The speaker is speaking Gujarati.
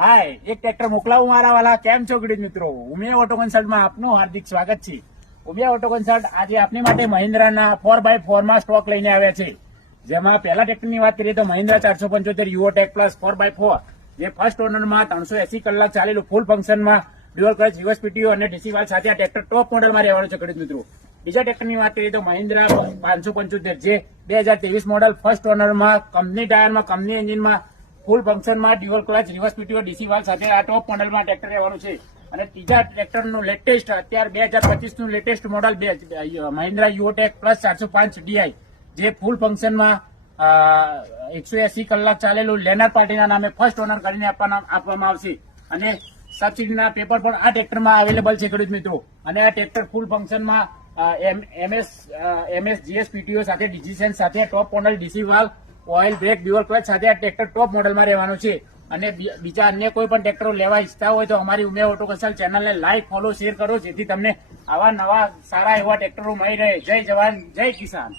હાય, એક ટ્રેક્ટર મોકલાવું મારા વાલા. કેમ છો ખેડૂત મિત્રો? ઉમિયા ઓટો કન્સલ્ટમાં આપનું હાર્દિક સ્વાગત છે. ઉમિયા ઓટો કન્સલ્ટ આજે આપની માટે મહિન્દ્રાના 4x4 માં સ્ટોક લઈને આવ્યા છે. જેમાં પહેલા ટ્રેક્ટરની વાત કરીએ તો મહિન્દ્રા 475 યુઓટેક પ્લસ 4x4 જે ફર્સ્ટ ઓનરમાં 380 કલાક ચાલેલું ફૂલ ફંક્શનમાં ડ્યુઅલ ક્લચ રિવર્સ પીટીઓ અને ડીસી વાલ્વ સાથે આ ટ્રેક્ટર ટોપ મોડલમાં રહેવાનું છે ખેડૂત મિત્રો. બીજા ટ્રેક્ટરની વાત કરીએ તો મહિન્દ્રા 575 જે 2023 મોડલ ફર્સ્ટ ઓનરમાં કંપની ટાયરમાં કંપની એન્જિનમાં ફૂલ ફંક્શનમાં dual clutch reverse PTO DC valve સાથે આ ટોપ મોડલમાં ટ્રેક્ટર રહેવાનું છે. અને ત્રીજા ટ્રેક્ટરનું લેટેસ્ટ અત્યારે 2025 નું latest model Mahindra Yuvo Tech plus 405 DI જે ફૂલ ફંક્શનમાં 180 કલાક ચાલેલું લેનાર પાર્ટીના નામે ફર્સ્ટ ઓનર કરીને આપવામાં આવશે. અને સબસિડીના પેપર પણ આ ટ્રેક્ટરમાં અવેલેબલ છે ખેડૂત મિત્રો. અને આ ટ્રેક્ટર ફૂલ ફંક્શનમાં એમએસ જીએસ પીટીઓ સાથે ડિસિઝન સાથે top model DC valve oil break dual clutch સાથે આ ટ્રેક્ટર ટોપ મોડલમાં રહેવાનું છે. અને બીજા અન્ય કોઈ પણ ટ્રેક્ટરો લેવા ઈચ્છતા હોય તો અમારી ઉમિયા ઓટો કન્સલ્ટ ચેનલને લાઈક ફોલો શેર કરો જેથી તમને આવા નવા સારા એવા ટ્રેક્ટરો મળી રહે. જય જવાન જય કિસાન.